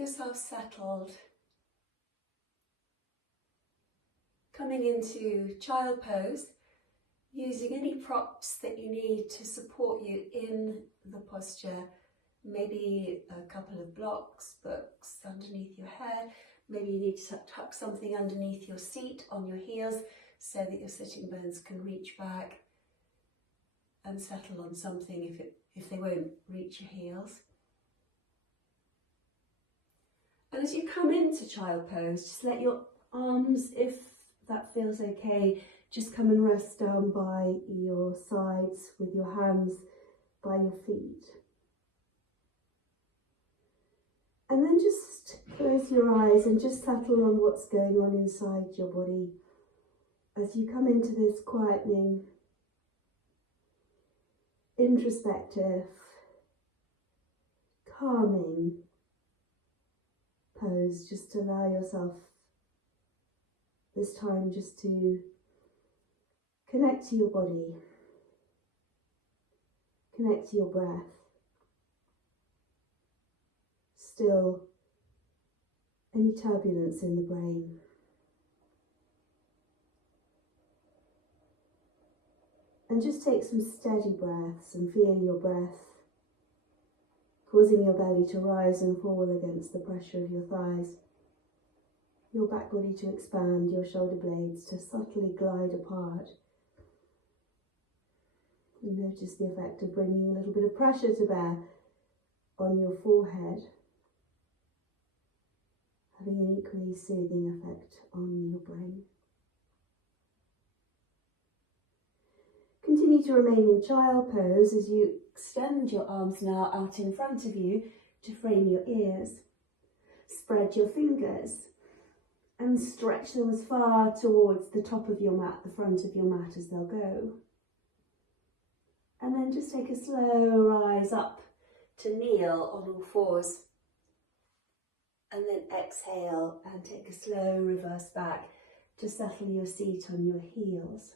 yourself settled. Coming into child pose, using any props that you need to support you in the posture. Maybe a couple of blocks, books underneath your head. Maybe you need to tuck something underneath your seat on your heels so that your sitting bones can reach back and settle on something if they won't reach your heels. And as you come into child pose, just let your arms, if that feels okay, just come and rest down by your sides with your hands by your feet. And then just close your eyes and just settle on what's going on inside your body as you come into this quietening, introspective, calming pose. Just allow yourself this time just to connect to your body, connect to your breath. Still any turbulence in the brain. And just take some steady breaths and feel your breath causing your belly to rise and fall against the pressure of your thighs, your back body to expand, your shoulder blades to subtly glide apart. And notice the effect of bringing a little bit of pressure to bear on your forehead, having an equally soothing effect on your brain. Continue to remain in child pose as you extend your arms now out in front of you to frame your ears. Spread your fingers and stretch them as far towards the top of your mat, the front of your mat as they'll go. And then just take a slow rise up to kneel on all fours. And then exhale and take a slow reverse back to settle your seat on your heels.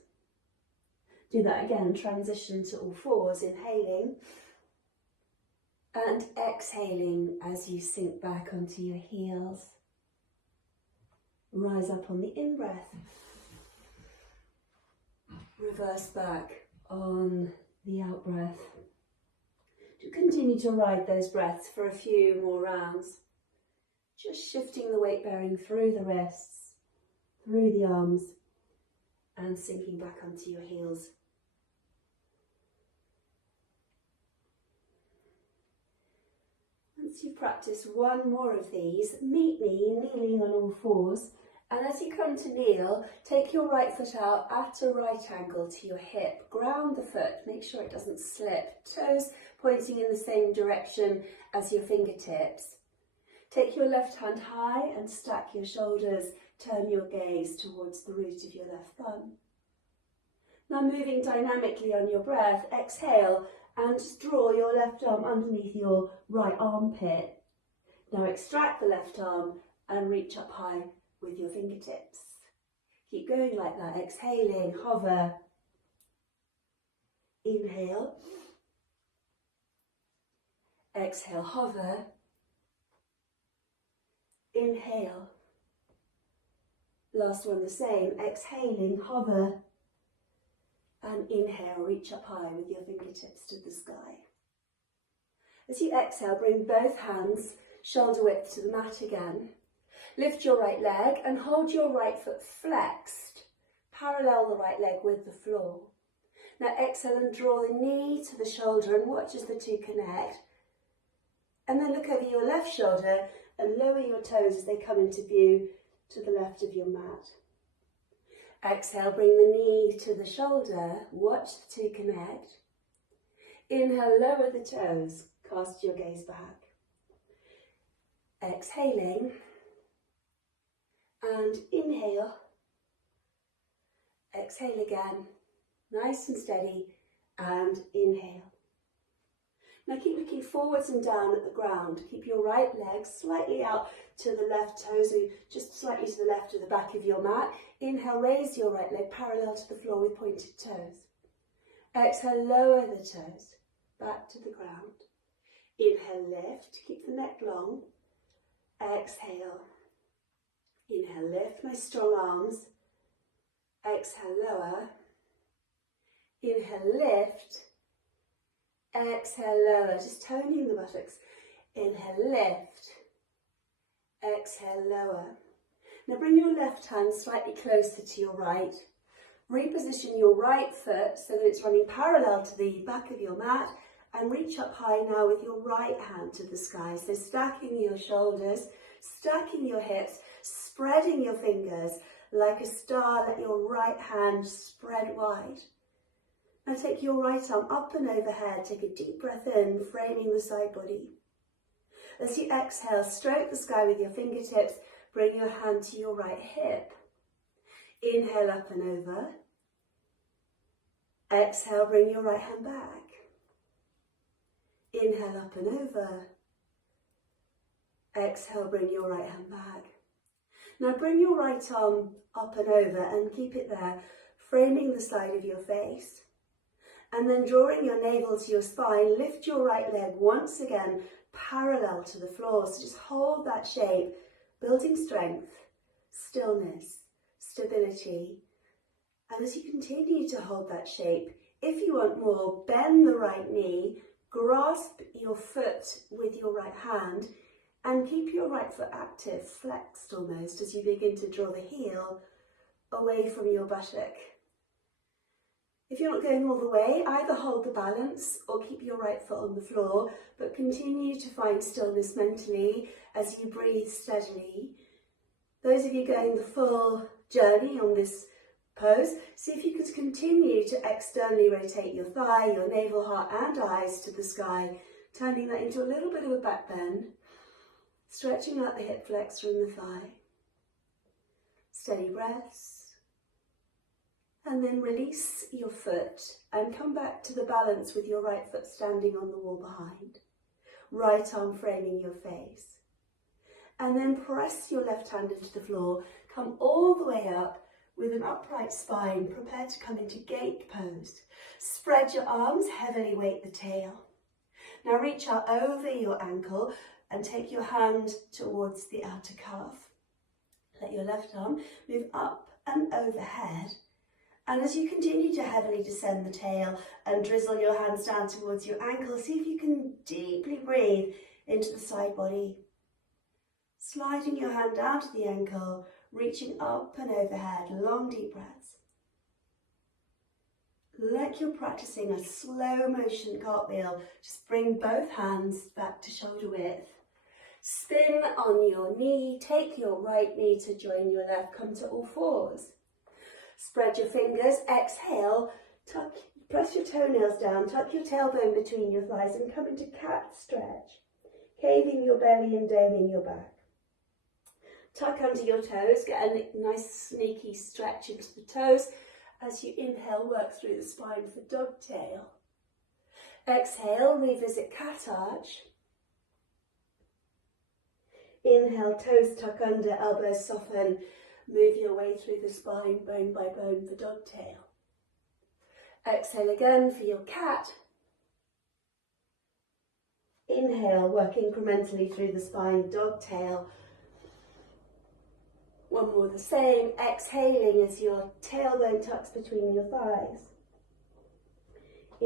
Do that again, transition to all fours, inhaling and exhaling as you sink back onto your heels. Rise up on the in-breath, reverse back on the out-breath. To continue to ride those breaths for a few more rounds. Just shifting the weight bearing through the wrists, through the arms, and sinking back onto your heels. Once you've practiced one more of these, meet me kneeling on all fours, and as you come to kneel, take your right foot out at a right angle to your hip. Ground the foot, make sure it doesn't slip. Toes pointing in the same direction as your fingertips. Take your left hand high and stack your shoulders. Turn your gaze towards the root of your left thumb. Now moving dynamically on your breath, exhale and just draw your left arm underneath your right armpit. Now extract the left arm and reach up high with your fingertips. Keep going like that, exhaling, hover. Inhale. Exhale, hover. Inhale. Last one the same, exhaling, hover. And inhale, reach up high with your fingertips to the sky. As you exhale, bring both hands shoulder width to the mat again. Lift your right leg and hold your right foot flexed. Parallel the right leg with the floor. Now exhale and draw the knee to the shoulder and watch as the two connect. And then look over your left shoulder and lower your toes as they come into view to the left of your mat. Exhale, bring the knee to the shoulder, watch the two connect. Inhale, lower the toes, cast your gaze back. Exhaling, and inhale. Exhale again, nice and steady, and inhale. Now keep looking forwards and down at the ground. Keep your right leg slightly out to the left toes, so just slightly to the left of the back of your mat. Inhale, raise your right leg parallel to the floor with pointed toes. Exhale, lower the toes back to the ground. Inhale, lift, keep the neck long. Exhale. Inhale, lift my strong arms. Exhale, lower. Inhale, lift. Exhale, lower. Just toning the buttocks. Inhale, lift. Exhale, lower. Now bring your left hand slightly closer to your right. Reposition your right foot so that it's running parallel to the back of your mat, and reach up high now with your right hand to the sky. So stacking your shoulders, stacking your hips, spreading your fingers like a star. Let your right hand spread wide. Now take your right arm up and overhead. Take a deep breath in, framing the side body. As you exhale, stroke the sky with your fingertips. Bring your hand to your right hip. Inhale up and over. Exhale, bring your right hand back. Inhale up and over. Exhale, bring your right hand back. Now bring your right arm up and over and keep it there, framing the side of your face. And then drawing your navel to your spine, lift your right leg once again parallel to the floor. So just hold that shape, building strength, stillness, stability. And as you continue to hold that shape, if you want more, bend the right knee, grasp your foot with your right hand, and keep your right foot active, flexed almost, as you begin to draw the heel away from your buttock. If you're not going all the way, either hold the balance or keep your right foot on the floor, but continue to find stillness mentally as you breathe steadily. Those of you going the full journey on this pose, see if you could continue to externally rotate your thigh, your navel, heart and eyes to the sky, turning that into a little bit of a back bend, stretching out the hip flexor and the thigh. Steady breaths. And then release your foot and come back to the balance with your right foot standing on the wall behind. Right arm framing your face. And then press your left hand into the floor. Come all the way up with an upright spine. Prepare to come into gate pose. Spread your arms, heavily weight the tail. Now reach out over your ankle and take your hand towards the outer calf. Let your left arm move up and overhead. And as you continue to heavily descend the tail and drizzle your hands down towards your ankle, see if you can deeply breathe into the side body. Sliding your hand down to the ankle, reaching up and overhead, long deep breaths. Like you're practicing a slow motion cartwheel, just bring both hands back to shoulder width. Spin on your knee, take your right knee to join your left, come to all fours. Spread your fingers, exhale, press your toenails down, tuck your tailbone between your thighs and come into cat stretch, caving your belly and doming your back. Tuck under your toes, get a nice sneaky stretch into the toes. As you inhale, work through the spine for dog tail. Exhale, revisit cat arch. Inhale, toes tuck under, elbows soften. Move your way through the spine, bone by bone for dog tail. Exhale again for your cat. Inhale, work incrementally through the spine, dog tail. One more the same, exhaling as your tailbone tucks between your thighs.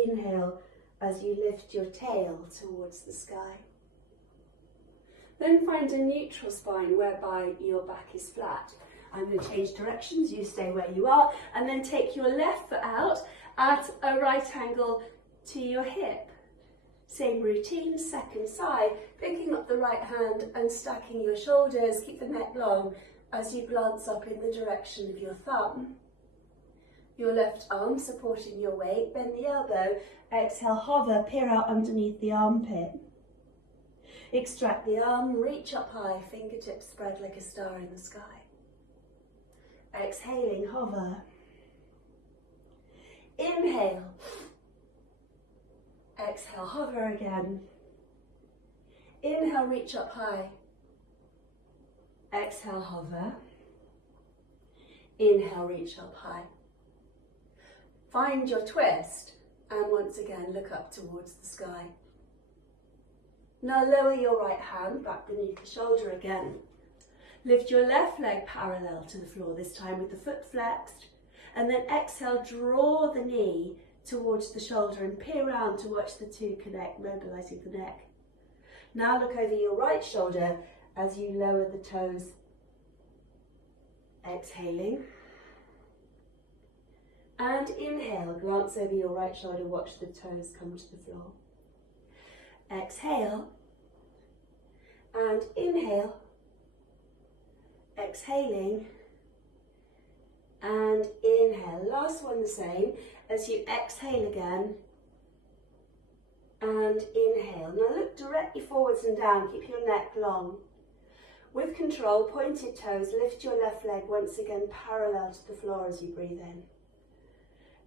Inhale as you lift your tail towards the sky. Then find a neutral spine whereby your back is flat. I'm going to change directions, you stay where you are, and then take your left foot out at a right angle to your hip. Same routine, second side, picking up the right hand and stacking your shoulders, keep the neck long as you glance up in the direction of your thumb. Your left arm supporting your weight, bend the elbow, exhale, hover, peer out underneath the armpit. Extract the arm, reach up high, fingertips spread like a star in the sky. Exhaling, hover. Inhale. Exhale, hover again. Inhale, reach up high. Exhale, hover. Inhale, reach up high. Find your twist and once again look up towards the sky. Now lower your right hand back beneath the shoulder again. Lift your left leg parallel to the floor, this time with the foot flexed. And then exhale, draw the knee towards the shoulder and peer around to watch the two connect, mobilising the neck. Now look over your right shoulder as you lower the toes. Exhaling. And inhale, glance over your right shoulder, watch the toes come to the floor. Exhale. And inhale. Exhaling. And inhale. Last one the same. As you exhale again. And inhale. Now look directly forwards and down. Keep your neck long. With control, pointed toes, lift your left leg once again parallel to the floor as you breathe in.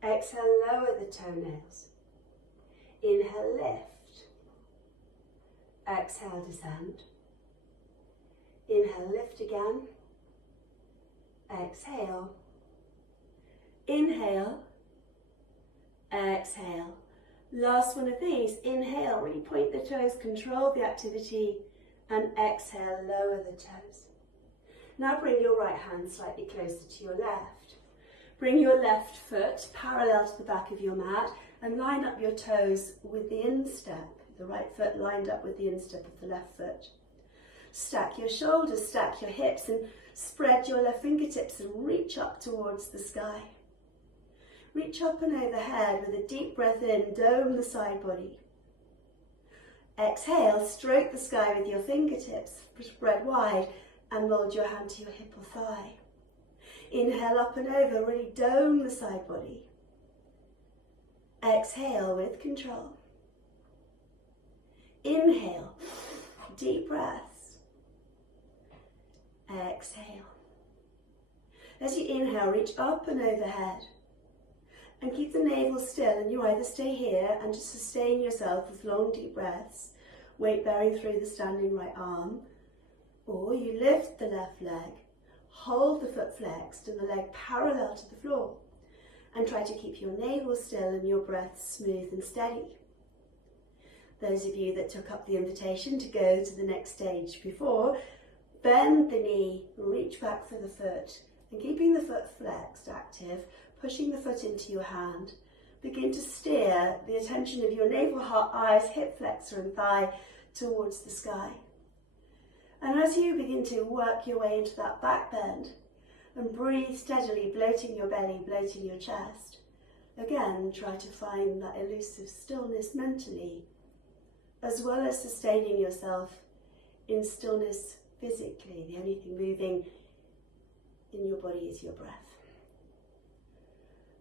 Exhale, lower the toenails. Inhale, lift. Exhale, descend. Inhale, lift again. Exhale. Inhale. Exhale. Last one of these. Inhale, really point the toes, control the activity, and exhale, lower the toes. Now bring your right hand slightly closer to your left. Bring your left foot parallel to the back of your mat and line up your toes with the instep. The right foot lined up with the instep of the left foot. Stack your shoulders, stack your hips, and spread your left fingertips and reach up towards the sky. Reach up and overhead with a deep breath in, dome the side body. Exhale, stroke the sky with your fingertips, spread wide, and mold your hand to your hip or thigh. Inhale up and over, really dome the side body. Exhale with control. Inhale, deep breaths. Exhale. As you inhale, reach up and overhead. And keep the navel still, and you either stay here and just sustain yourself with long deep breaths, weight bearing through the standing right arm, or you lift the left leg, hold the foot flexed and the leg parallel to the floor, and try to keep your navel still and your breath smooth and steady. Those of you that took up the invitation to go to the next stage before, bend the knee, reach back for the foot, and keeping the foot flexed, active, pushing the foot into your hand, begin to steer the attention of your navel, heart, eyes, hip flexor and thigh towards the sky. And as you begin to work your way into that back bend and breathe steadily, bloating your belly, bloating your chest, again try to find that elusive stillness mentally, as well as sustaining yourself in stillness physically. The only thing moving in your body is your breath.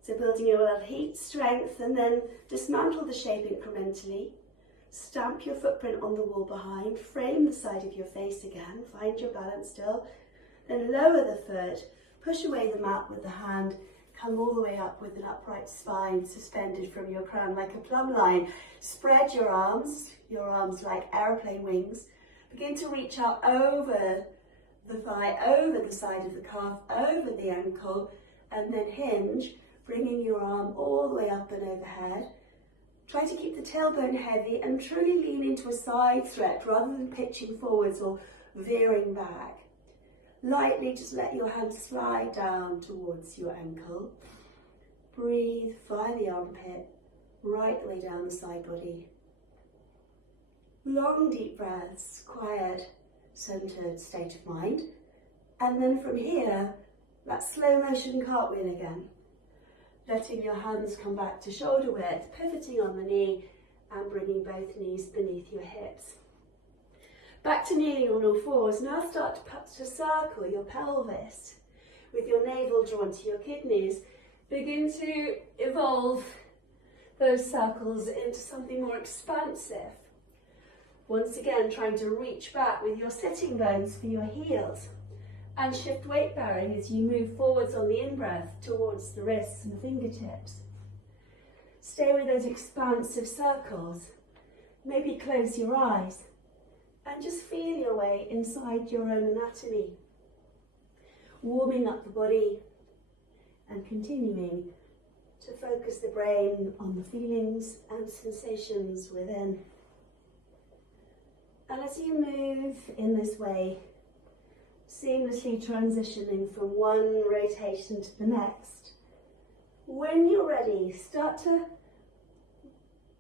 So building your little heat, strength, and then dismantle the shape incrementally. Stamp your footprint on the wall behind, frame the side of your face again, find your balance still. Then lower the foot, push away the mat with the hand, come all the way up with an upright spine suspended from your crown like a plumb line. Spread your arms like aeroplane wings. Begin to reach out over the thigh, over the side of the calf, over the ankle, and then hinge, bringing your arm all the way up and overhead. Try to keep the tailbone heavy and truly lean into a side stretch rather than pitching forwards or veering back. Lightly just let your hand slide down towards your ankle. Breathe via the armpit, right the way down the side body. Long deep breaths, quiet, centered state of mind. And then from here, that slow motion cartwheel again. Letting your hands come back to shoulder width, pivoting on the knee and bringing both knees beneath your hips. Back to kneeling on all fours. Now start to circle your pelvis with your navel drawn to your kidneys. Begin to evolve those circles into something more expansive. Once again, trying to reach back with your sitting bones for your heels. And shift weight bearing as you move forwards on the in-breath towards the wrists and fingertips. Stay with those expansive circles. Maybe close your eyes and just feel your way inside your own anatomy. Warming up the body and continuing to focus the brain on the feelings and sensations within. And as you move in this way, seamlessly transitioning from one rotation to the next, when you're ready, start to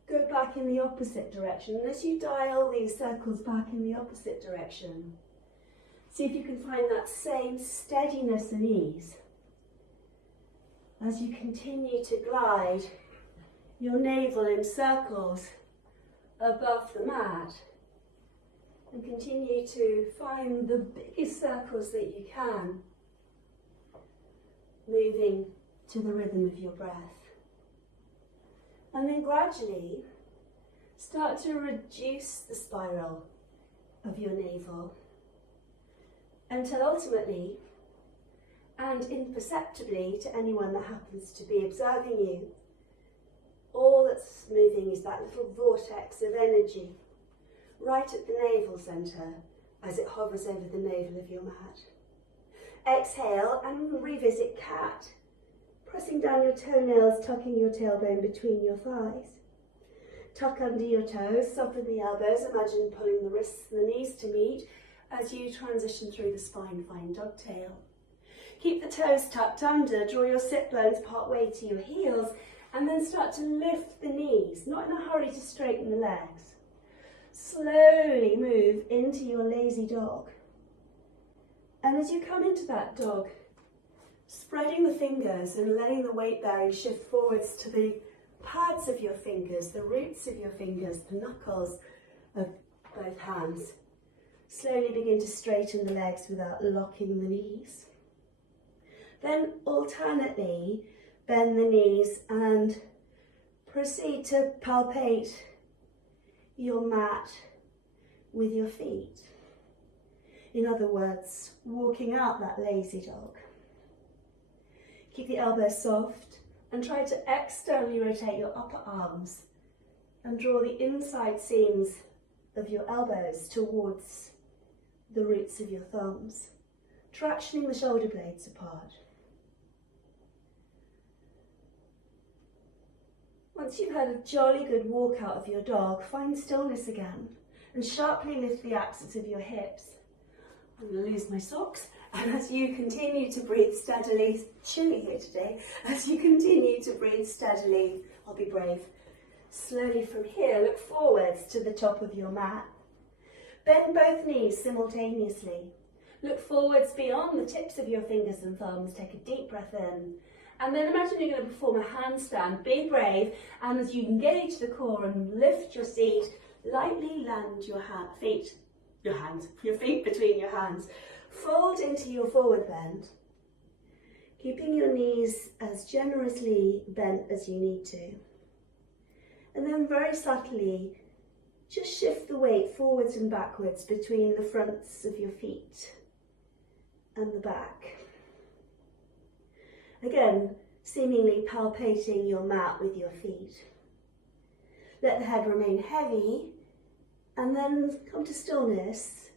go back in the opposite direction. And as you dial these circles back in the opposite direction, see if you can find that same steadiness and ease as you continue to glide your navel in circles above the mat, and continue to find the biggest circles that you can, moving to the rhythm of your breath. And then gradually start to reduce the spiral of your navel until ultimately, and imperceptibly to anyone that happens to be observing you, all that's moving is that little vortex of energy right at the navel centre as it hovers over the navel of your mat. Exhale and revisit cat, pressing down your toenails, tucking your tailbone between your thighs. Tuck under your toes, soften the elbows, imagine pulling the wrists and the knees to meet as you transition through the spine, find dogtail. Keep the toes tucked under, draw your sit bones part way to your heels, and then start to lift the knees, not in a hurry to straighten the legs. Slowly move into your lazy dog. And as you come into that dog, spreading the fingers and letting the weight bearing shift forwards to the pads of your fingers, the roots of your fingers, the knuckles of both hands. Slowly begin to straighten the legs without locking the knees. Then alternately, bend the knees and proceed to palpate your mat with your feet. In other words, walking out that lazy dog. Keep the elbows soft and try to externally rotate your upper arms and draw the inside seams of your elbows towards the roots of your thumbs, tractioning the shoulder blades apart. Once you've had a jolly good walk out of your dog, find stillness again and sharply lift the axis of your hips. I'm going to lose my socks. And as you continue to breathe steadily, it's chilly here today, as you continue to breathe steadily, I'll be brave. Slowly from here, look forwards to the top of your mat. Bend both knees simultaneously. Look forwards beyond the tips of your fingers and thumbs. Take a deep breath in. And then imagine you're going to perform a handstand. Be brave, and as you engage the core and lift your seat, lightly land your feet between your hands. Fold into your forward bend, keeping your knees as generously bent as you need to. And then very subtly, just shift the weight forwards and backwards between the fronts of your feet and the back. Again, seemingly palpating your mat with your feet. Let the head remain heavy, and then come to stillness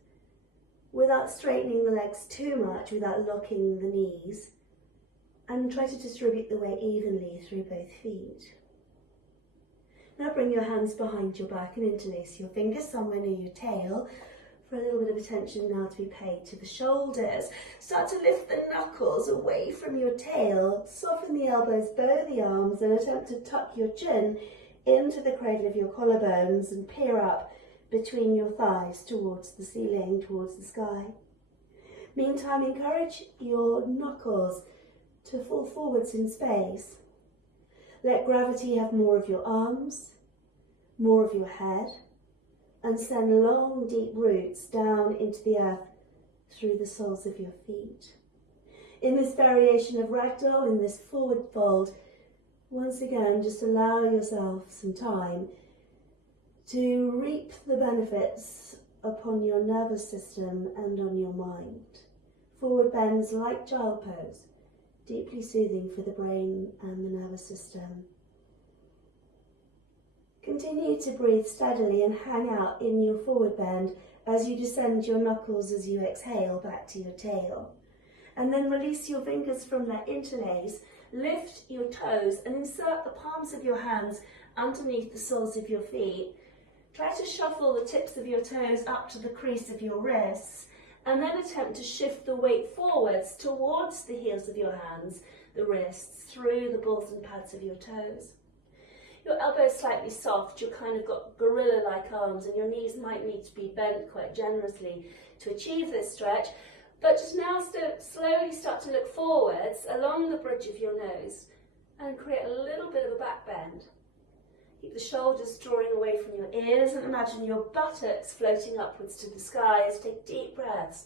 without straightening the legs too much, without locking the knees, and try to distribute the weight evenly through both feet. Now bring your hands behind your back and interlace your fingers somewhere near your tail for a little bit of attention now to be paid to the shoulders. Start to lift the knuckles away from your tail, soften the elbows, bow the arms, and attempt to tuck your chin into the cradle of your collarbones and peer up between your thighs towards the ceiling, towards the sky. Meantime, encourage your knuckles to fall forwards in space. Let gravity have more of your arms, more of your head, and send long, deep roots down into the earth through the soles of your feet. In this variation of ragdoll, in this forward fold, once again, just allow yourself some time to reap the benefits upon your nervous system and on your mind. Forward bends like child pose, deeply soothing for the brain and the nervous system. Continue to breathe steadily and hang out in your forward bend as you descend your knuckles as you exhale back to your tail. And then release your fingers from their interlace, lift your toes and insert the palms of your hands underneath the soles of your feet, Try to shuffle the tips of your toes up to the crease of your wrists, and then attempt to shift the weight forwards towards the heels of your hands, the wrists, through the balls and pads of your toes. Your elbows slightly soft, you've kind of got gorilla-like arms, and your knees might need to be bent quite generously to achieve this stretch. But just now slowly start to look forwards along the bridge of your nose and create a little bit of a back bend. Keep the shoulders drawing away from your ears and imagine your buttocks floating upwards to the skies. Take deep breaths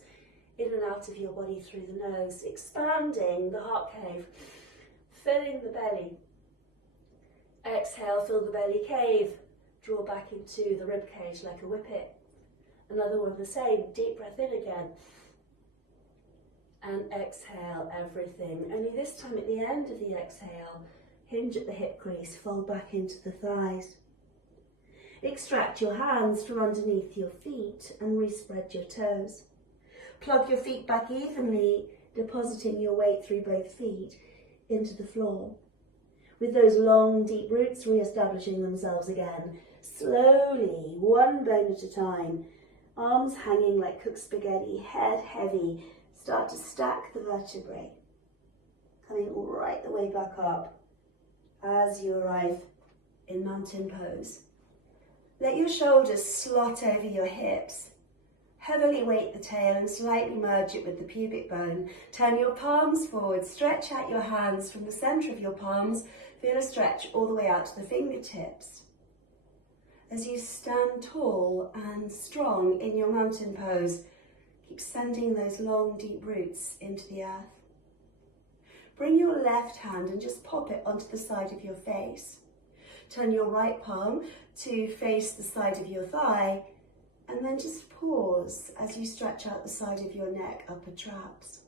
in and out of your body through the nose, expanding the heart cave, filling the belly. Exhale, fill the belly cave, draw back into the rib cage like a whippet. Another one the same, deep breath in again. And exhale everything. Only this time at the end of the exhale, hinge at the hip crease, fold back into the thighs. Extract your hands from underneath your feet and respread your toes. Plug your feet back evenly, depositing your weight through both feet into the floor. With those long, deep roots re-establishing themselves again, slowly, one bone at a time, arms hanging like cooked spaghetti, head heavy, start to stack the vertebrae, coming right the way back up as you arrive in mountain pose. Let your shoulders slot over your hips. Heavily weight the tail and slightly merge it with the pubic bone. Turn your palms forward, stretch out your hands from the center of your palms. Feel a stretch all the way out to the fingertips. As you stand tall and strong in your mountain pose, keep sending those long, deep roots into the earth. Bring your left hand and just pop it onto the side of your face. Turn your right palm to face the side of your thigh, and then just pause as you stretch out the side of your neck, upper traps.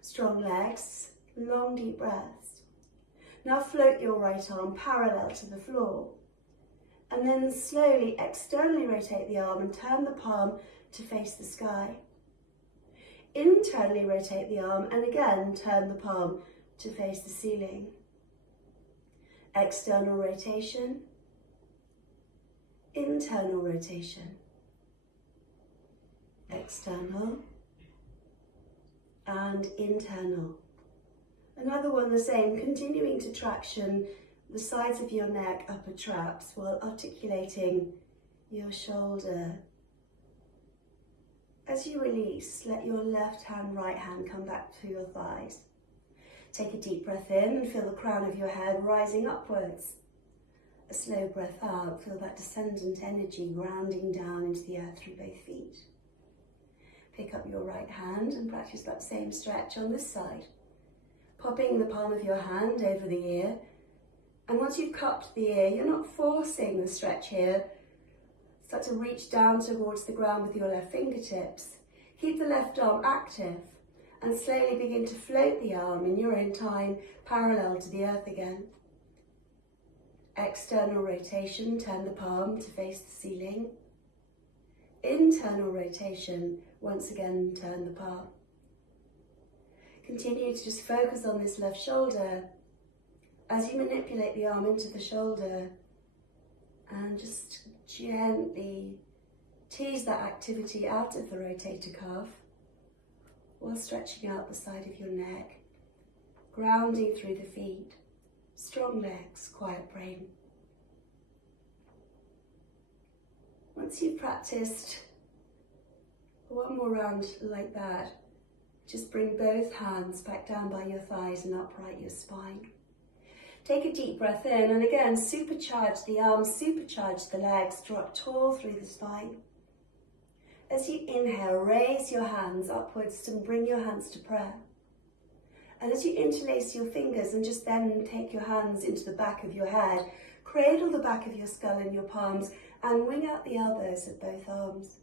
Strong legs, long, deep breaths. Now float your right arm parallel to the floor, and then slowly externally rotate the arm and turn the palm to face the sky. Internally rotate the arm and again turn the palm to face the ceiling. External rotation, internal rotation, external and internal. Another one the same, continuing to traction the sides of your neck, upper traps, while articulating your shoulder. As you release, let your left hand, right hand come back to your thighs. Take a deep breath in and feel the crown of your head rising upwards. A slow breath out, feel that descendant energy grounding down into the earth through both feet. Pick up your right hand and practice that same stretch on this side. Popping the palm of your hand over the ear. And once you've cupped the ear, you're not forcing the stretch here. Start to reach down towards the ground with your left fingertips. Keep the left arm active and slowly begin to float the arm in your own time parallel to the earth again. External rotation, turn the palm to face the ceiling. Internal rotation, once again turn the palm. Continue to just focus on this left shoulder as you manipulate the arm into the shoulder and just gently tease that activity out of the rotator cuff while stretching out the side of your neck, grounding through the feet, strong legs, quiet brain. Once you've practiced one more round like that, just bring both hands back down by your thighs and upright your spine. Take a deep breath in and again supercharge the arms, supercharge the legs, draw up tall through the spine. As you inhale, raise your hands upwards and bring your hands to prayer. And as you interlace your fingers and just then take your hands into the back of your head, cradle the back of your skull in your palms and wing out the elbows of both arms.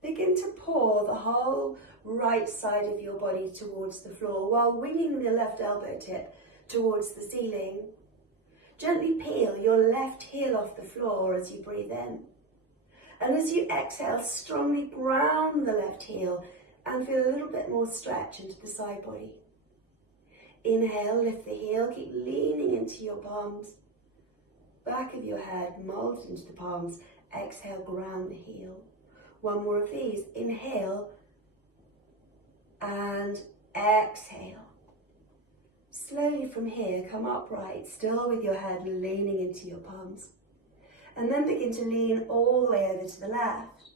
Begin to pour the whole right side of your body towards the floor while winging the left elbow tip towards the ceiling. Gently peel your left heel off the floor as you breathe in. And as you exhale, strongly ground the left heel and feel a little bit more stretch into the side body. Inhale, lift the heel, keep leaning into your palms. Back of your head, mold into the palms. Exhale, ground the heel. One more of these. Inhale and exhale. Slowly from here, come upright, still with your head leaning into your palms. And then begin to lean all the way over to the left.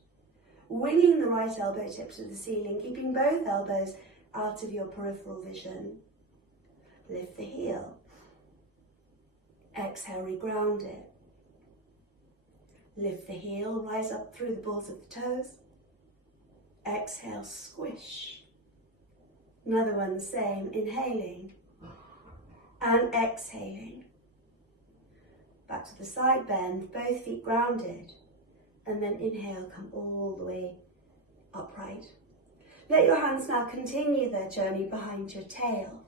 Winging the right elbow tip to the ceiling, keeping both elbows out of your peripheral vision. Lift the heel. Exhale, reground it. Lift the heel, rise up through the balls of the toes. Exhale, squish. Another one the same, inhaling and exhaling. Back to the side bend, both feet grounded. And then inhale, come all the way upright. Let your hands now continue their journey behind your tail.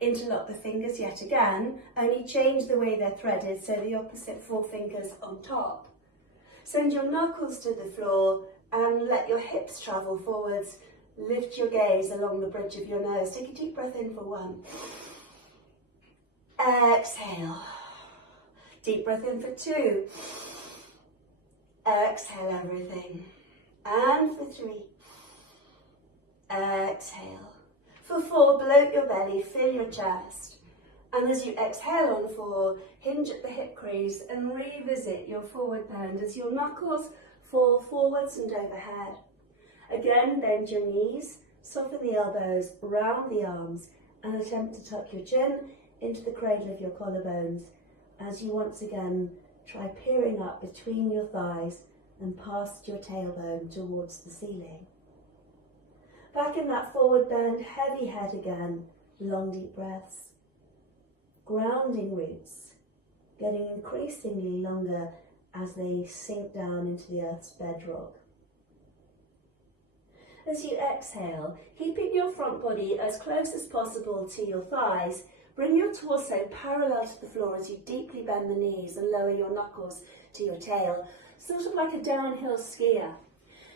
Interlock the fingers yet again, only change the way they're threaded so the opposite forefingers on top. Send your knuckles to the floor and let your hips travel forwards. Lift your gaze along the bridge of your nose. Take a deep breath in for 1. Exhale. Deep breath in for 2. Exhale everything. And for 3. Exhale. For 4, bloat your belly, fill your chest. And as you exhale on 4, hinge at the hip crease and revisit your forward bend as your knuckles fall forwards and overhead. Again, bend your knees, soften the elbows, round the arms, and attempt to tuck your chin into the cradle of your collarbones as you once again try peering up between your thighs and past your tailbone towards the ceiling. Back in that forward bend, heavy head again, long deep breaths. Grounding roots, getting increasingly longer as they sink down into the earth's bedrock. As you exhale, keeping your front body as close as possible to your thighs, bring your torso parallel to the floor as you deeply bend the knees and lower your knuckles to your tail, sort of like a downhill skier.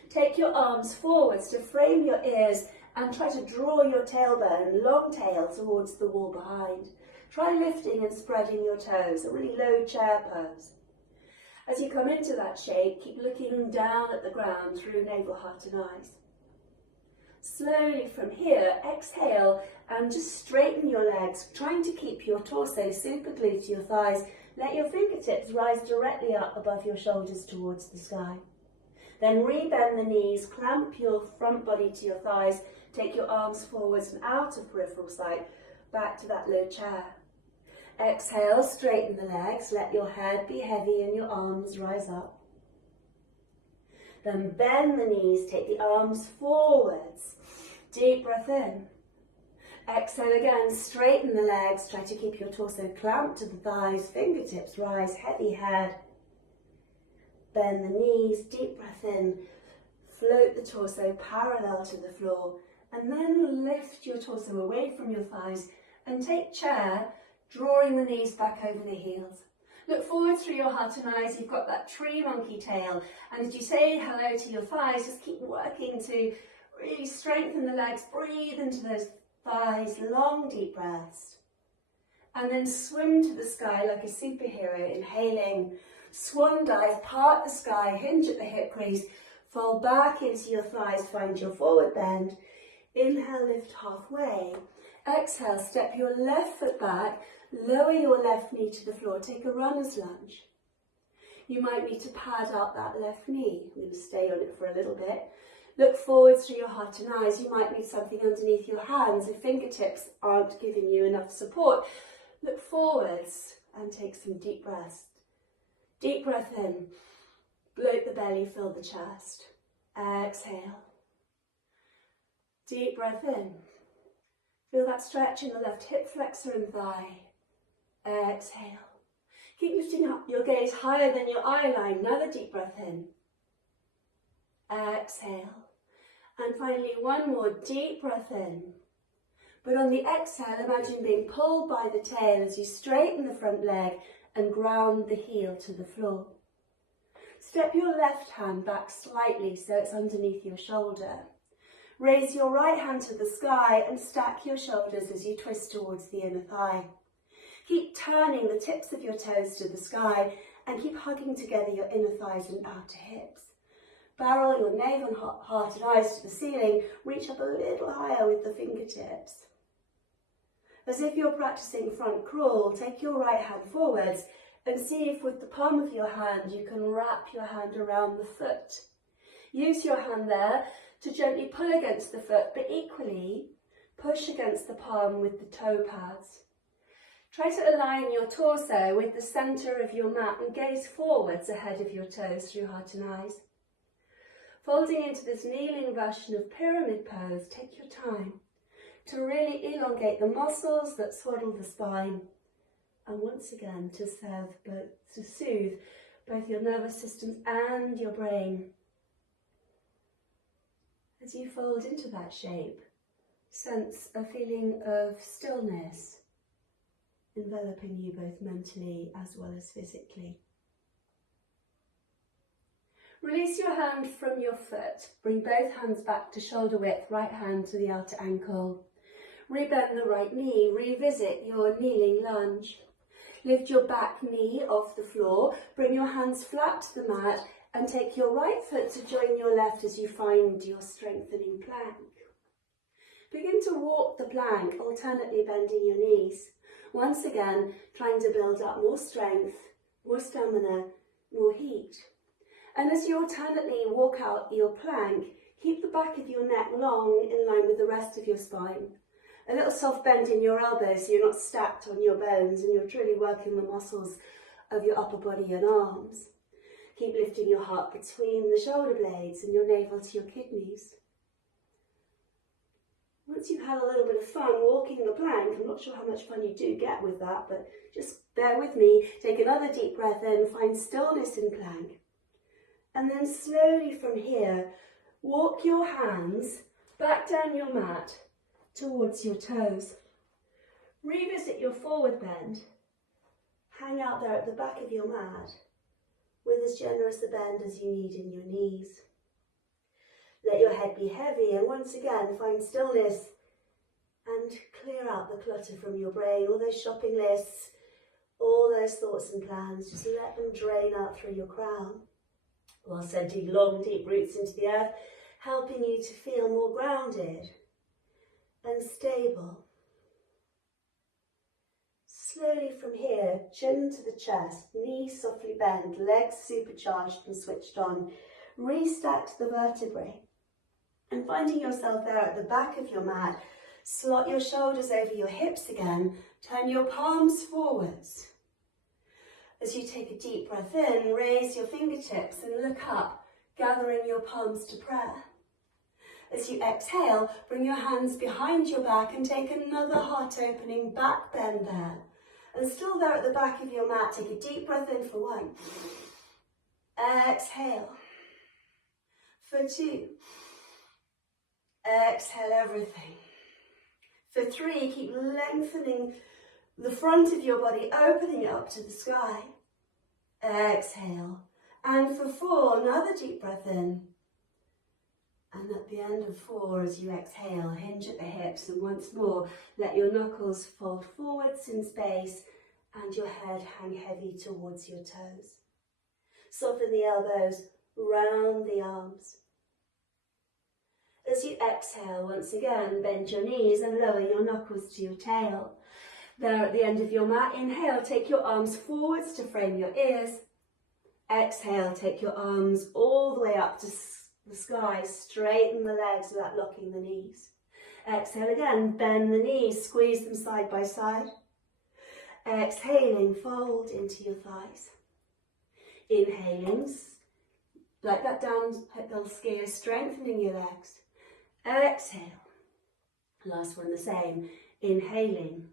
Take your arms forwards to frame your ears and try to draw your tailbone, long tail, towards the wall behind. Try lifting and spreading your toes, a really low chair pose. As you come into that shape, keep looking down at the ground through navel, heart and eyes. Slowly from here, exhale and just straighten your legs, trying to keep your torso super glued to your thighs. Let your fingertips rise directly up above your shoulders towards the sky. Then rebend the knees, clamp your front body to your thighs, take your arms forwards and out of peripheral sight, back to that low chair. Exhale, straighten the legs, let your head be heavy and your arms rise up. Then bend the knees, take the arms forwards. Deep breath in. Exhale again, straighten the legs, try to keep your torso clamped to the thighs, fingertips rise, heavy head. Bend the knees, deep breath in, float the torso parallel to the floor, and then lift your torso away from your thighs and take chair, drawing the knees back over the heels. Look forward through your heart and eyes, you've got that tree monkey tail, and as you say hello to your thighs, just keep working to really strengthen the legs, breathe into those thighs, long deep breaths. And then swim to the sky like a superhero, inhaling, swan dive, part the sky, hinge at the hip crease, fall back into your thighs, find your forward bend. Inhale, lift halfway. Exhale, step your left foot back, lower your left knee to the floor, take a runner's lunge. You might need to pad out that left knee. I'm going to stay on it for a little bit. Look forwards through your heart and eyes. You might need something underneath your hands if fingertips aren't giving you enough support. Look forwards and take some deep breaths. Deep breath in, bloat the belly, fill the chest. Exhale. Deep breath in. Feel that stretch in the left hip flexor and thigh. Exhale. Keep lifting up your gaze higher than your eye line. Another deep breath in. Exhale. And finally, one more deep breath in. But on the exhale, imagine being pulled by the tail as you straighten the front leg and ground the heel to the floor. Step your left hand back slightly so it's underneath your shoulder. Raise your right hand to the sky and stack your shoulders as you twist towards the inner thigh. Keep turning the tips of your toes to the sky and keep hugging together your inner thighs and outer hips. Barrel your navel, heart and eyes to the ceiling. Reach up a little higher with the fingertips. As if you're practicing front crawl, take your right hand forwards and see if with the palm of your hand you can wrap your hand around the foot. Use your hand there to gently pull against the foot, but equally push against the palm with the toe pads. Try to align your torso with the centre of your mat and gaze forwards ahead of your toes through heart and eyes. Folding into this kneeling version of pyramid pose, take your time to really elongate the muscles that swaddle the spine, and once again to soothe both your nervous systems and your brain. As you fold into that shape, sense a feeling of stillness enveloping you both mentally as well as physically. Release your hand from your foot. Bring both hands back to shoulder width, right hand to the outer ankle. Rebend the right knee, revisit your kneeling lunge. Lift your back knee off the floor, bring your hands flat to the mat and take your right foot to join your left as you find your strengthening plank. Begin to walk the plank, alternately bending your knees. Once again, trying to build up more strength, more stamina, more heat. And as you alternately walk out your plank, keep the back of your neck long in line with the rest of your spine. A little soft bend in your elbows so you're not stacked on your bones and you're truly working the muscles of your upper body and arms. Keep lifting your heart between the shoulder blades and your navel to your kidneys. Once you've had a little bit of fun walking the plank, I'm not sure how much fun you do get with that, but just bear with me. Take another deep breath in, find stillness in plank. And then slowly from here, walk your hands back down your mat towards your toes. Revisit your forward bend. Hang out there at the back of your mat with as generous a bend as you need in your knees. Let your head be heavy and once again find stillness and clear out the clutter from your brain, all those shopping lists, all those thoughts and plans. Just let them drain out through your crown while sending long deep roots into the earth, helping you to feel more grounded and stable. Slowly from here, chin to the chest, knees softly bent, legs supercharged and switched on. Restack the vertebrae. And finding yourself there at the back of your mat, slot your shoulders over your hips again, turn your palms forwards. As you take a deep breath in, raise your fingertips and look up, gathering your palms to prayer. As you exhale, bring your hands behind your back and take another heart-opening back bend there. And still there at the back of your mat, take a deep breath in for 1. Exhale. For 2. Exhale everything. For 3, keep lengthening the front of your body, opening it up to the sky. Exhale. And for 4, another deep breath in. And at the end of 4, as you exhale, hinge at the hips and once more, let your knuckles fold forwards in space and your head hang heavy towards your toes. Soften the elbows, round the arms. As you exhale, once again, bend your knees and lower your knuckles to your tail. There at the end of your mat, inhale, take your arms forwards to frame your ears. Exhale, take your arms all the way up to the sky, straighten the legs without locking the knees. Exhale again, bend the knees, squeeze them side by side. Exhaling, fold into your thighs. Inhaling, like that downhill skier, strengthening your legs. Exhale. Last one the same. Inhaling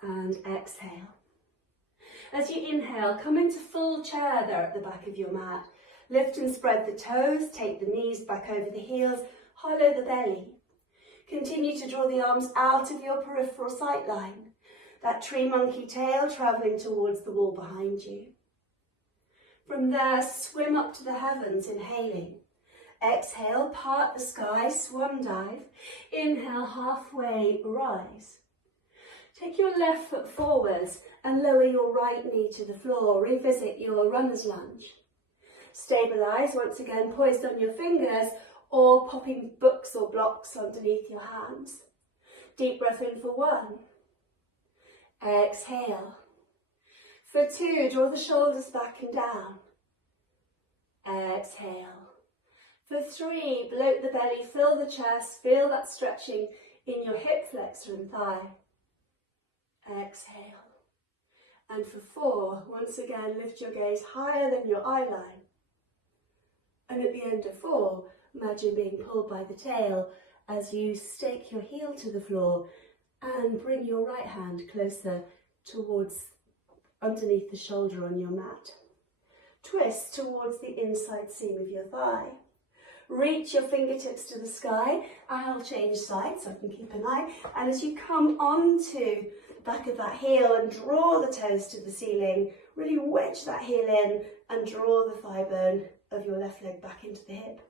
and exhale. As you inhale, come into full chair there at the back of your mat. Lift and spread the toes, take the knees back over the heels, hollow the belly. Continue to draw the arms out of your peripheral sight line. That tree monkey tail travelling towards the wall behind you. From there, swim up to the heavens, inhaling. Exhale, part the sky, swan dive. Inhale, halfway rise. Take your left foot forwards and lower your right knee to the floor. Revisit your runner's lunge. Stabilise, once again, poised on your fingers or popping books or blocks underneath your hands. Deep breath in for 1. Exhale. For 2, draw the shoulders back and down. Exhale. For 3, bloat the belly, fill the chest, feel that stretching in your hip flexor and thigh. Exhale. And for 4, once again, lift your gaze higher than your eye line. And at the end of 4, imagine being pulled by the tail as you stake your heel to the floor and bring your right hand closer towards underneath the shoulder on your mat. Twist towards the inside seam of your thigh. Reach your fingertips to the sky, and I'll change sides so I can keep an eye. And as you come onto the back of that heel and draw the toes to the ceiling, really wedge that heel in and draw the thigh bone of your left leg back into the hip.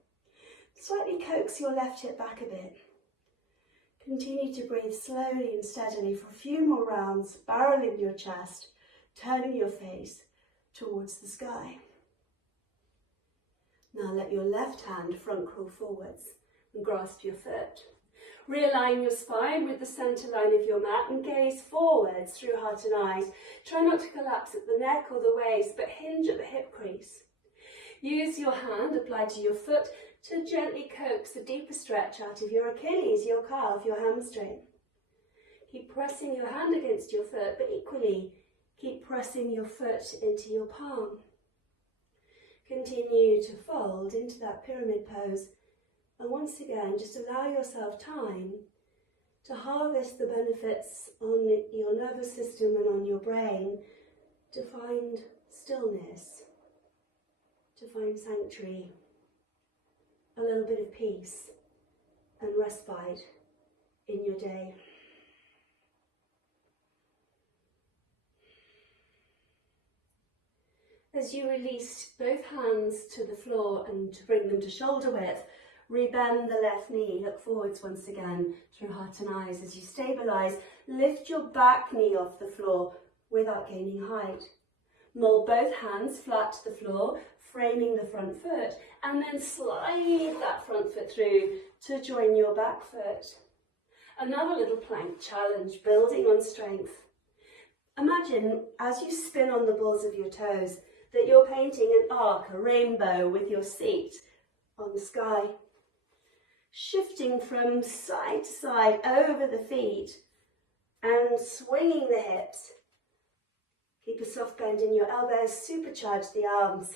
Slightly coax your left hip back a bit. Continue to breathe slowly and steadily for a few more rounds, barreling your chest, turning your face towards the sky. Now let your left hand front crawl forwards and grasp your foot. Realign your spine with the centre line of your mat and gaze forwards through heart and eyes. Try not to collapse at the neck or the waist, but hinge at the hip crease. Use your hand applied to your foot to gently coax a deeper stretch out of your Achilles, your calf, your hamstring. Keep pressing your hand against your foot, but equally keep pressing your foot into your palm. Continue to fold into that pyramid pose, and once again just allow yourself time to harvest the benefits on your nervous system and on your brain, to find stillness, to find sanctuary, a little bit of peace and respite in your day. As you release both hands to the floor and to bring them to shoulder width, rebend the left knee, look forwards once again through heart and eyes. As you stabilise, lift your back knee off the floor without gaining height. Mould both hands flat to the floor, framing the front foot, and then slide that front foot through to join your back foot. Another little plank challenge, building on strength. Imagine as you spin on the balls of your toes that you're painting an arc, a rainbow, with your seat on the sky. Shifting from side to side over the feet and swinging the hips. Keep a soft bend in your elbows, supercharge the arms.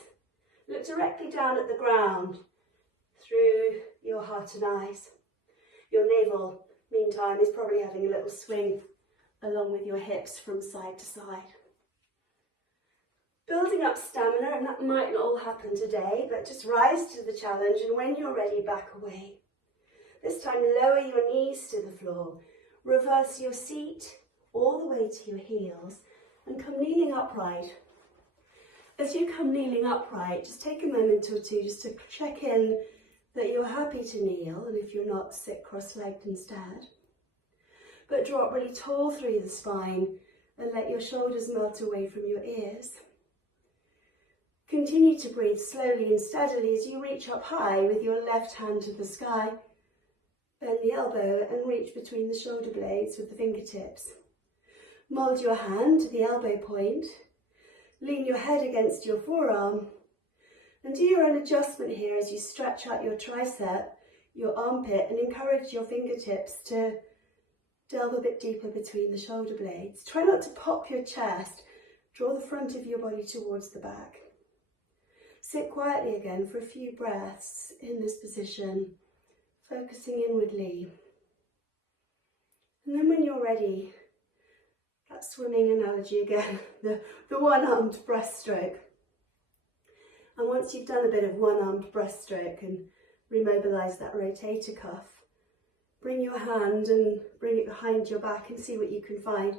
Look directly down at the ground through your heart and eyes. Your navel, meantime, is probably having a little swing along with your hips from side to side. Building up stamina, and that might not all happen today, but just rise to the challenge, and when you're ready, back away. This time, lower your knees to the floor, reverse your seat all the way to your heels, and come kneeling upright. As you come kneeling upright, just take a moment or two just to check in that you're happy to kneel, and if you're not, sit cross-legged instead. But drop really tall through the spine and let your shoulders melt away from your ears. Continue to breathe slowly and steadily as you reach up high with your left hand to the sky. Bend the elbow and reach between the shoulder blades with the fingertips. Mould your hand to the elbow point. Lean your head against your forearm. And do your own adjustment here as you stretch out your tricep, your armpit, and encourage your fingertips to delve a bit deeper between the shoulder blades. Try not to pop your chest. Draw the front of your body towards the back. Sit quietly again for a few breaths in this position, focusing inwardly. And then when you're ready, that swimming analogy again, the one-armed breaststroke. And once you've done a bit of one-armed breaststroke and remobilise that rotator cuff, bring your hand and bring it behind your back and see what you can find.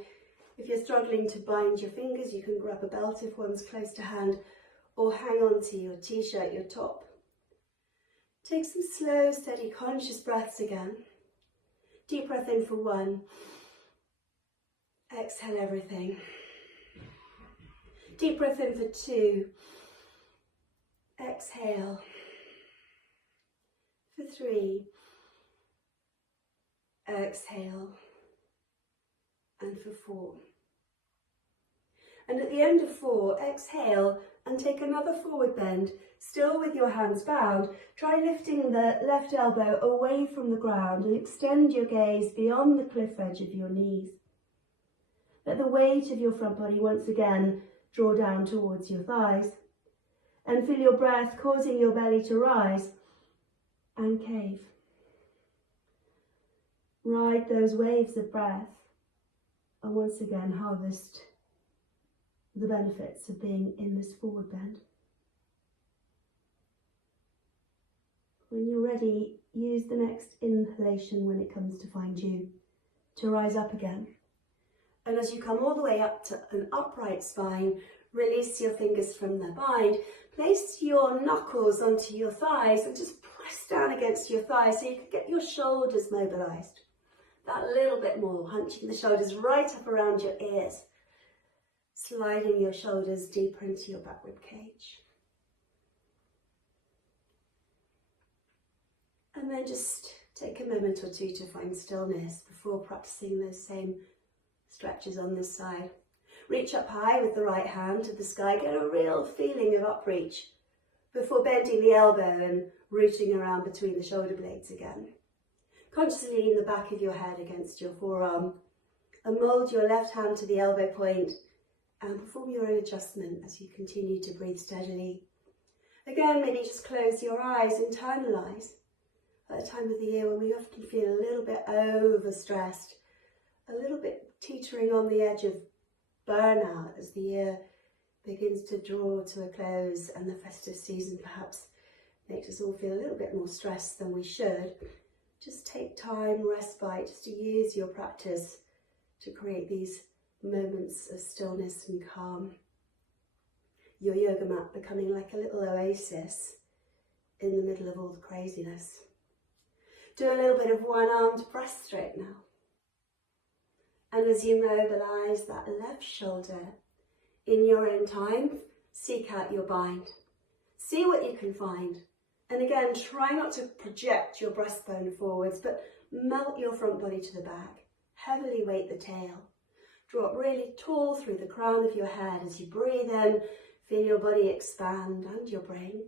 If you're struggling to bind your fingers, you can grab a belt if one's close to hand, or hang on to your t-shirt, your top. Take some slow, steady, conscious breaths again. Deep breath in for 1. Exhale everything. Deep breath in for 2. Exhale for 3. Exhale. And for 4. And at the end of 4, exhale and take another forward bend, still with your hands bound. Try lifting the left elbow away from the ground and extend your gaze beyond the cliff edge of your knees. Let the weight of your front body once again draw down towards your thighs. And feel your breath causing your belly to rise and cave. Ride those waves of breath and once again harvest the benefits of being in this forward bend. When you're ready, use the next inhalation when it comes to find you to rise up again. And as you come all the way up to an upright spine, release your fingers from the bind. Place your knuckles onto your thighs and just press down against your thighs so you can get your shoulders mobilized. That little bit more, hunching the shoulders right up around your ears. Sliding your shoulders deeper into your back rib cage. And then just take a moment or two to find stillness before practicing those same stretches on this side. Reach up high with the right hand to the sky. Get a real feeling of upreach before bending the elbow and rooting around between the shoulder blades again. Consciously lean the back of your head against your forearm and mould your left hand to the elbow point and perform your own adjustment as you continue to breathe steadily. Again, maybe just close your eyes, internalise. At a time of the year when we often feel a little bit overstressed, a little bit teetering on the edge of burnout as the year begins to draw to a close and the festive season perhaps makes us all feel a little bit more stressed than we should. Just take time, respite, just to use your practice to create these moments of stillness and calm. Your yoga mat becoming like a little oasis in the middle of all the craziness. Do a little bit of one-armed breaststroke now. And as you mobilise that left shoulder, in your own time, seek out your bind. See what you can find. And again, try not to project your breastbone forwards, but melt your front body to the back. Heavily weight the tail. Drop really tall through the crown of your head as you breathe in. Feel your body expand and your brain.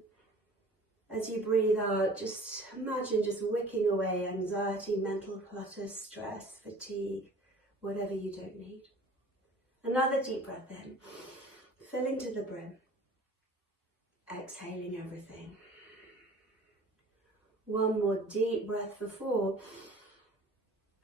As you breathe out, just imagine just wicking away anxiety, mental clutter, stress, fatigue, whatever you don't need. Another deep breath in, filling to the brim. Exhaling everything. One more deep breath for 4.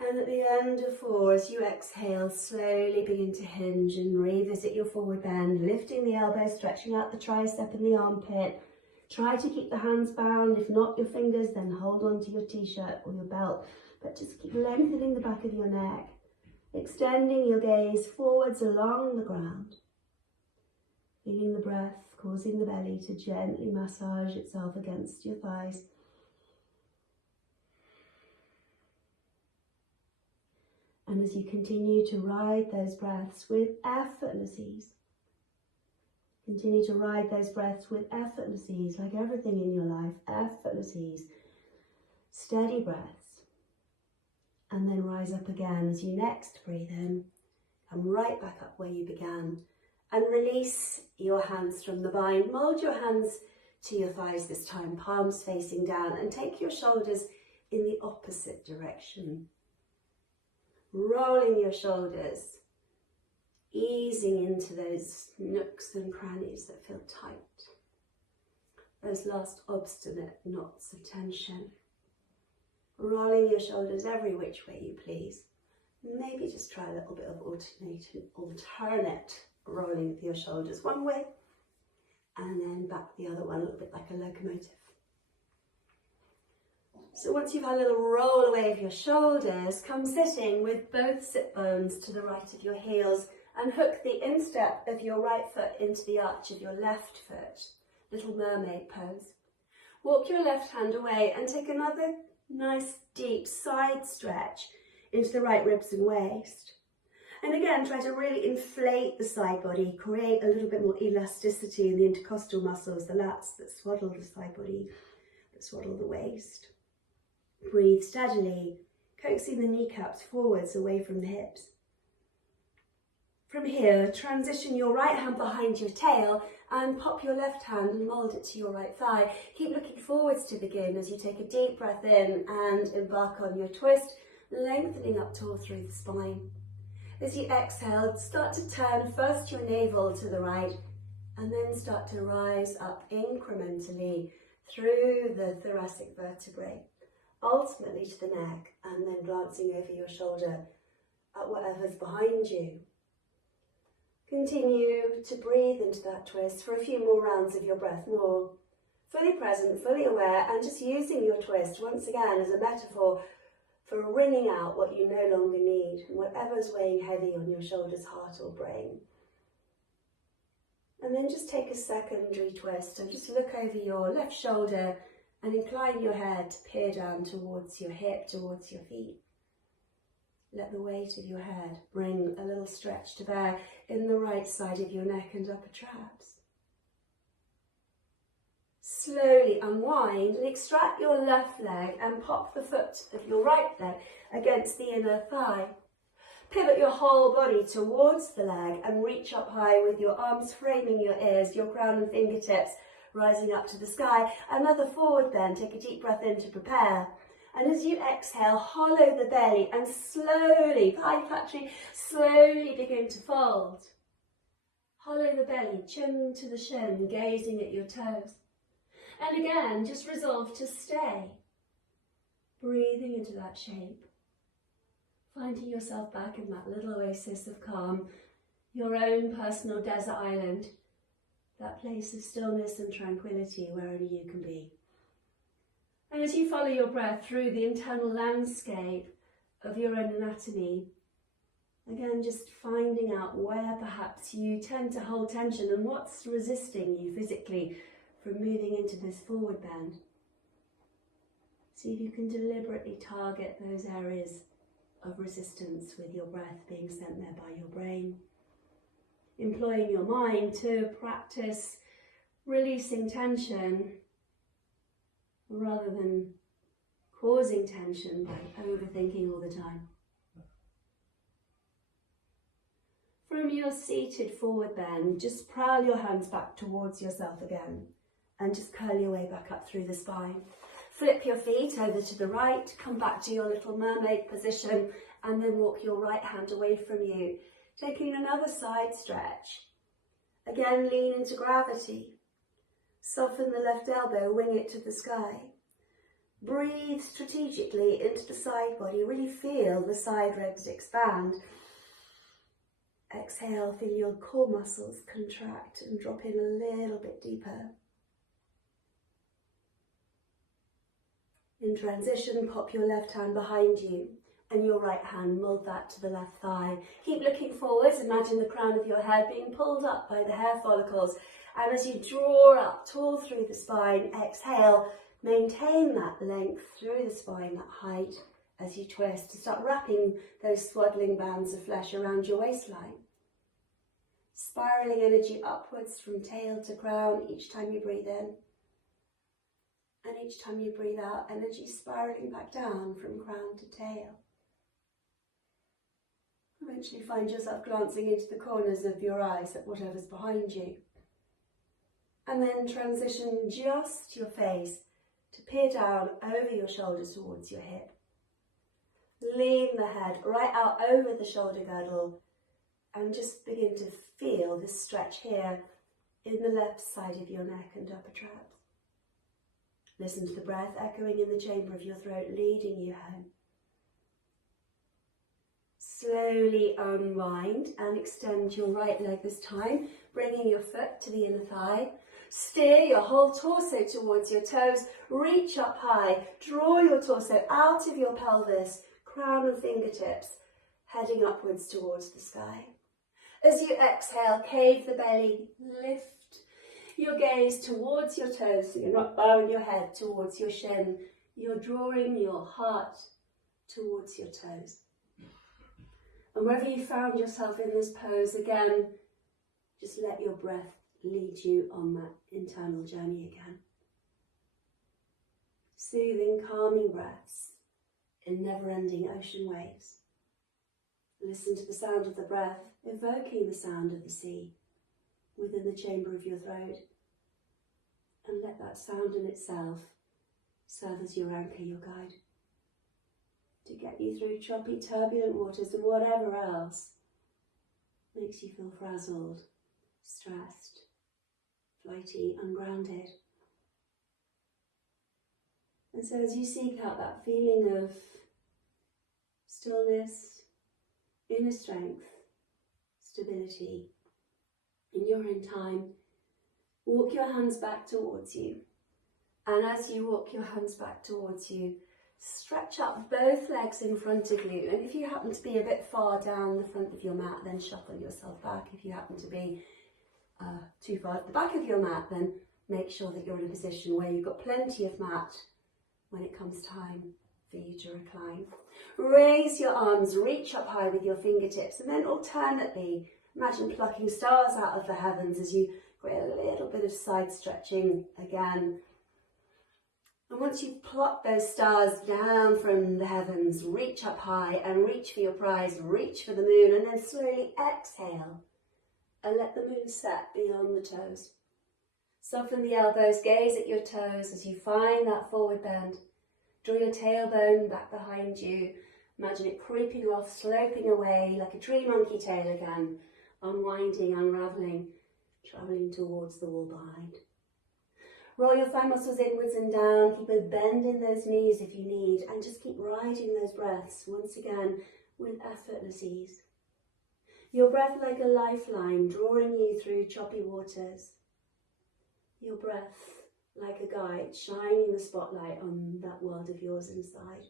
And at the end of 4, as you exhale, slowly begin to hinge and revisit your forward bend, lifting the elbow, stretching out the tricep and the armpit. Try to keep the hands bound. If not your fingers, then hold on to your t-shirt or your belt. But just keep lengthening the back of your neck, extending your gaze forwards along the ground. Feeling the breath, causing the belly to gently massage itself against your thighs. And as you continue to ride those breaths with effortless ease, continue to ride those breaths with effortless ease, like everything in your life, effortless ease. Steady breaths. And then rise up again as you next breathe in. Come right back up where you began. And release your hands from the bind. Mold your hands to your thighs this time, palms facing down. And take your shoulders in the opposite direction. Rolling your shoulders, easing into those nooks and crannies that feel tight. Those last obstinate knots of tension. Rolling your shoulders every which way you please. Maybe just try a little bit of alternate rolling with your shoulders. One way and then back the other one, a little bit like a locomotive. So once you've had a little roll away of your shoulders, come sitting with both sit bones to the right of your heels and hook the instep of your right foot into the arch of your left foot. Little mermaid pose. Walk your left hand away and take another nice deep side stretch into the right ribs and waist. And again, try to really inflate the side body, create a little bit more elasticity in the intercostal muscles, the lats that swaddle the side body, that swaddle the waist. Breathe steadily, coaxing the kneecaps forwards away from the hips. From here, transition your right hand behind your tail and pop your left hand and mould it to your right thigh. Keep looking forwards to begin as you take a deep breath in and embark on your twist, lengthening up tall through the spine. As you exhale, start to turn first your navel to the right and then start to rise up incrementally through the thoracic vertebrae, ultimately to the neck, and then glancing over your shoulder at whatever's behind you. Continue to breathe into that twist for a few more rounds of your breath, more fully present, fully aware, and just using your twist once again as a metaphor for wringing out what you no longer need and whatever's weighing heavy on your shoulders, heart or brain. And then just take a secondary twist and just look over your left shoulder and incline your head to peer down towards your hip, towards your feet. Let the weight of your head bring a little stretch to bear in the right side of your neck and upper traps. Slowly unwind and extract your left leg and pop the foot of your right leg against the inner thigh. Pivot your whole body towards the leg and reach up high with your arms framing your ears, your crown and fingertips rising up to the sky. Another forward bend. Take a deep breath in to prepare. And as you exhale, hollow the belly and slowly, slowly begin to fold. Hollow the belly, chin to the shin, gazing at your toes. And again, just resolve to stay. Breathing into that shape. Finding yourself back in that little oasis of calm, your own personal desert island, that place of stillness and tranquility where only you can be. And as you follow your breath through the internal landscape of your own anatomy, again, just finding out where perhaps you tend to hold tension and what's resisting you physically from moving into this forward bend. See if you can deliberately target those areas of resistance with your breath being sent there by your brain. Employing your mind to practice releasing tension rather than causing tension by overthinking all the time. From your seated forward bend, just prowl your hands back towards yourself again and just curl your way back up through the spine. Flip your feet over to the right, come back to your little mermaid position and then walk your right hand away from you, taking another side stretch. Again, lean into gravity. Soften the left elbow, wing it to the sky. Breathe strategically into the side body. Really feel the side ribs expand. Exhale, feel your core muscles contract and drop in a little bit deeper. In transition, pop your left hand behind you and your right hand, mould that to the left thigh. Keep looking forwards. Imagine the crown of your head being pulled up by the hair follicles. And as you draw up tall through the spine, exhale, maintain that length through the spine, that height as you twist, to start wrapping those swaddling bands of flesh around your waistline. Spiraling energy upwards from tail to crown each time you breathe in. And each time you breathe out, energy spiraling back down from crown to tail. Eventually find yourself glancing into the corners of your eyes at whatever's behind you. And then transition just your face to peer down over your shoulders towards your hip. Lean the head right out over the shoulder girdle and just begin to feel this stretch here in the left side of your neck and upper traps. Listen to the breath echoing in the chamber of your throat, leading you home. Slowly unwind and extend your right leg this time, bringing your foot to the inner thigh. Steer your whole torso towards your toes, reach up high, draw your torso out of your pelvis, crown and fingertips, heading upwards towards the sky. As you exhale, cave the belly, lift your gaze towards your toes, so you're not bowing your head towards your shin. You're drawing your heart towards your toes. And wherever you found yourself in this pose, again, just let your breath lead you on that internal journey again. Soothing, calming breaths in never-ending ocean waves. Listen to the sound of the breath, evoking the sound of the sea within the chamber of your throat. And let that sound in itself serve as your anchor, your guide, to get you through choppy, turbulent waters and whatever else makes you feel frazzled, stressed, flighty, ungrounded. And so as you seek out that feeling of stillness, inner strength, stability, in your own time, walk your hands back towards you. And as you walk your hands back towards you, stretch up both legs in front of you. And if you happen to be a bit far down the front of your mat, then shuffle yourself back. If you happen to be too far at the back of your mat, then make sure that you're in a position where you've got plenty of mat when it comes time for you to recline. Raise your arms, reach up high with your fingertips, and then alternately imagine plucking stars out of the heavens as you create a little bit of side stretching again. And once you've plucked those stars down from the heavens, reach up high and reach for your prize, reach for the moon, and then slowly exhale and let the moon set beyond the toes. Soften the elbows, gaze at your toes as you find that forward bend. Draw your tailbone back behind you. Imagine it creeping off, sloping away like a tree monkey tail again, unwinding, unravelling, travelling towards the wall behind. Roll your thigh muscles inwards and down. Keep a bend in those knees if you need, and just keep riding those breaths once again with effortless ease. Your breath like a lifeline, drawing you through choppy waters. Your breath like a guide, shining the spotlight on that world of yours inside.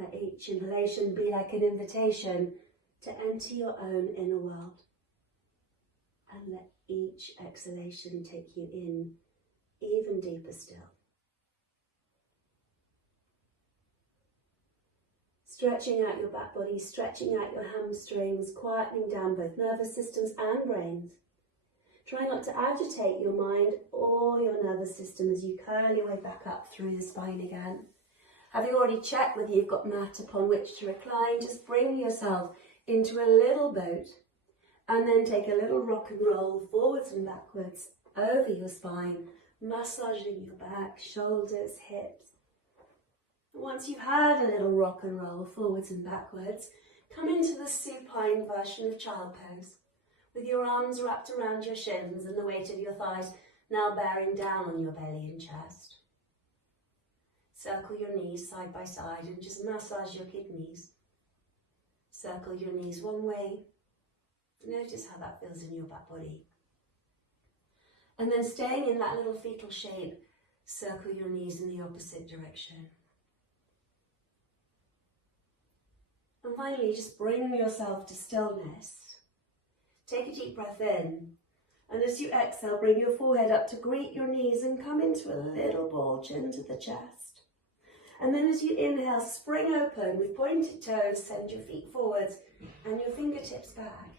Let each inhalation be like an invitation to enter your own inner world. And let each exhalation take you in even deeper still. Stretching out your back body, stretching out your hamstrings, quietening down both nervous systems and brains. Try not to agitate your mind or your nervous system as you curl your way back up through the spine again. Having already checked whether you've got mat upon which to recline, just bring yourself into a little boat and then take a little rock and roll forwards and backwards over your spine, massaging your back, shoulders, hips. Once you've had a little rock and roll forwards and backwards, come into the supine version of child pose, with your arms wrapped around your shins and the weight of your thighs now bearing down on your belly and chest. Circle your knees side by side and just massage your kidneys. Circle your knees one way. Notice how that feels in your back body. And then staying in that little fetal shape, circle your knees in the opposite direction. And finally, just bring yourself to stillness. Take a deep breath in, and as you exhale, bring your forehead up to greet your knees and come into a little bulge into the chest. And then as you inhale, spring open with pointed toes, send your feet forwards and your fingertips back.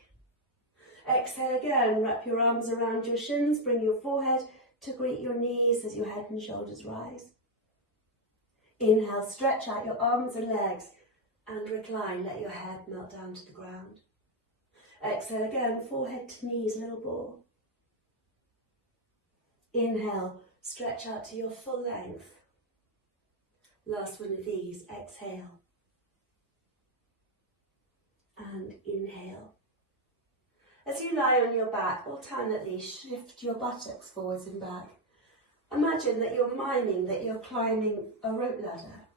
Exhale again, wrap your arms around your shins, bring your forehead to greet your knees as your head and shoulders rise. Inhale, stretch out your arms and legs and recline, let your head melt down to the ground. Exhale again, forehead to knees, little ball. Inhale, stretch out to your full length. Last one of these, exhale. And inhale. As you lie on your back, alternately shift your buttocks forwards and back. Imagine that you're miming that you're climbing a rope ladder.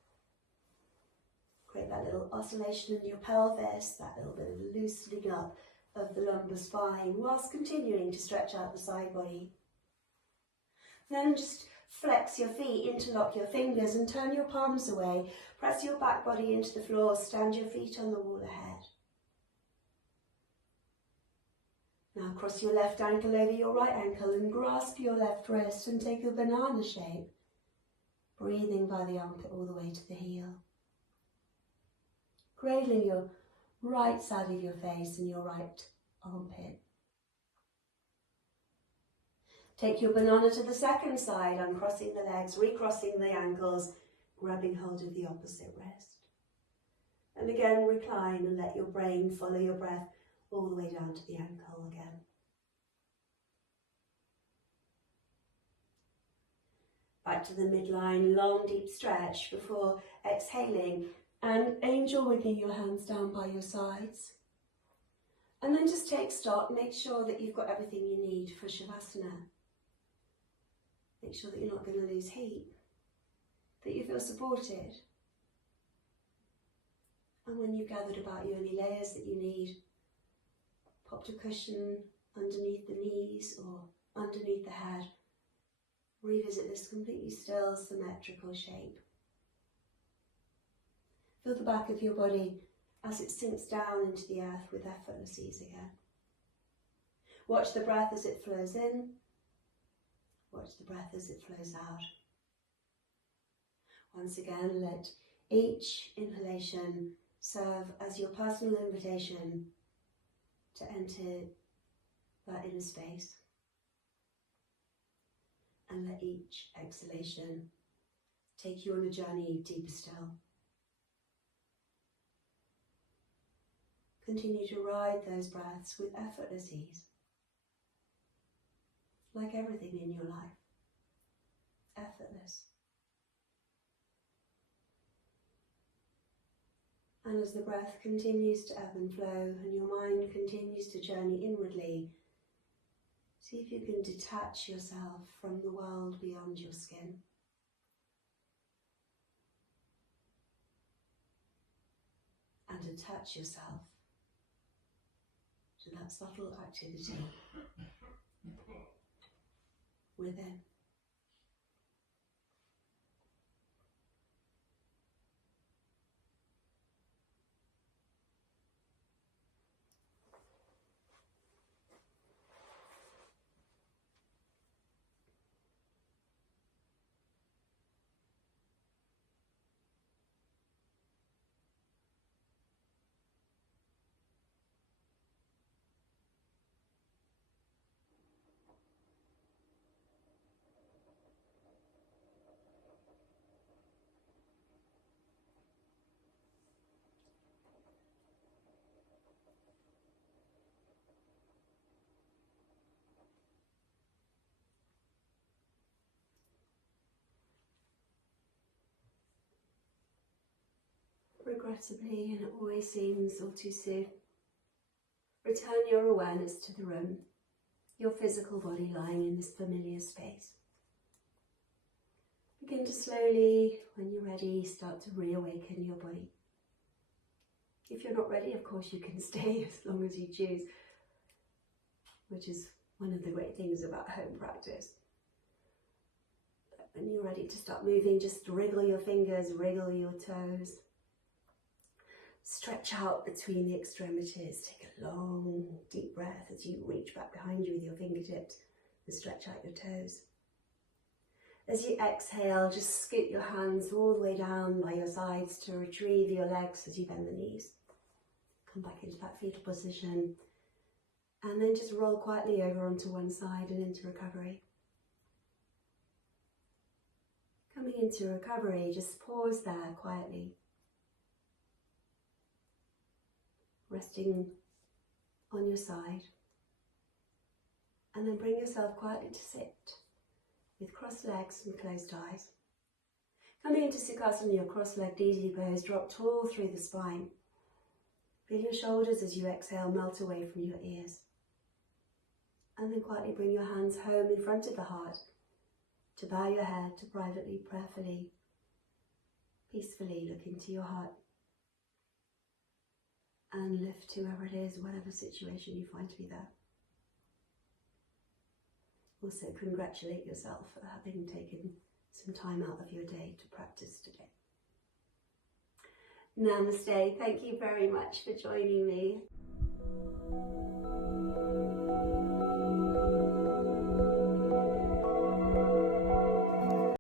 Create that little oscillation in your pelvis, that little bit of loosening up of the lumbar spine, whilst continuing to stretch out the side body. Then just flex your feet, interlock your fingers and turn your palms away. Press your back body into the floor, stand your feet on the wall ahead. Now cross your left ankle over your right ankle and grasp your left wrist and take a banana shape, breathing by the armpit all the way to the heel. Cradling your right side of your face and your right armpit. Take your banana to the second side, uncrossing the legs, recrossing the ankles, grabbing hold of the opposite wrist. And again, recline and let your brain follow your breath all the way down to the ankle again. Back to the midline, long deep stretch before exhaling, and angel wigging your hands down by your sides. And then just take stock, make sure that you've got everything you need for Shavasana. Make sure that you're not going to lose heat, that you feel supported. And when you've gathered about you any layers that you need, popped a cushion underneath the knees or underneath the head, revisit this completely still, symmetrical shape. Feel the back of your body as it sinks down into the earth with effortless ease again. Watch the breath as it flows in. Watch the breath as it flows out. Once again, let each inhalation serve as your personal invitation to enter that inner space. And let each exhalation take you on a journey deeper still. Continue to ride those breaths with effortless ease. Like everything in your life, effortless. And as the breath continues to ebb and flow and your mind continues to journey inwardly, see if you can detach yourself from the world beyond your skin. And attach yourself to that subtle activity within. Regrettably, and it always seems all too soon, return your awareness to the room, your physical body lying in this familiar space. Begin to slowly, when you're ready, start to reawaken your body. If you're not ready, of course you can stay as long as you choose, which is one of the great things about home practice. But when you're ready to start moving, just wriggle your fingers, wriggle your toes. Stretch out between the extremities. Take a long, deep breath as you reach back behind you with your fingertips and stretch out your toes. As you exhale, just scoot your hands all the way down by your sides to retrieve your legs as you bend the knees. Come back into that fetal position and then just roll quietly over onto one side and into recovery. Coming into recovery, just pause there quietly. Resting on your side, and then bring yourself quietly to sit with crossed legs and closed eyes. Coming into Sukhasana, your cross-legged easy pose, drop tall through the spine. Feel your shoulders as you exhale melt away from your ears. And then quietly bring your hands home in front of the heart to bow your head, to privately, prayerfully, peacefully look into your heart. And lift whoever it is, whatever situation you find to be there. Also congratulate yourself for having taken some time out of your day to practice today. Namaste. Thank you very much for joining me.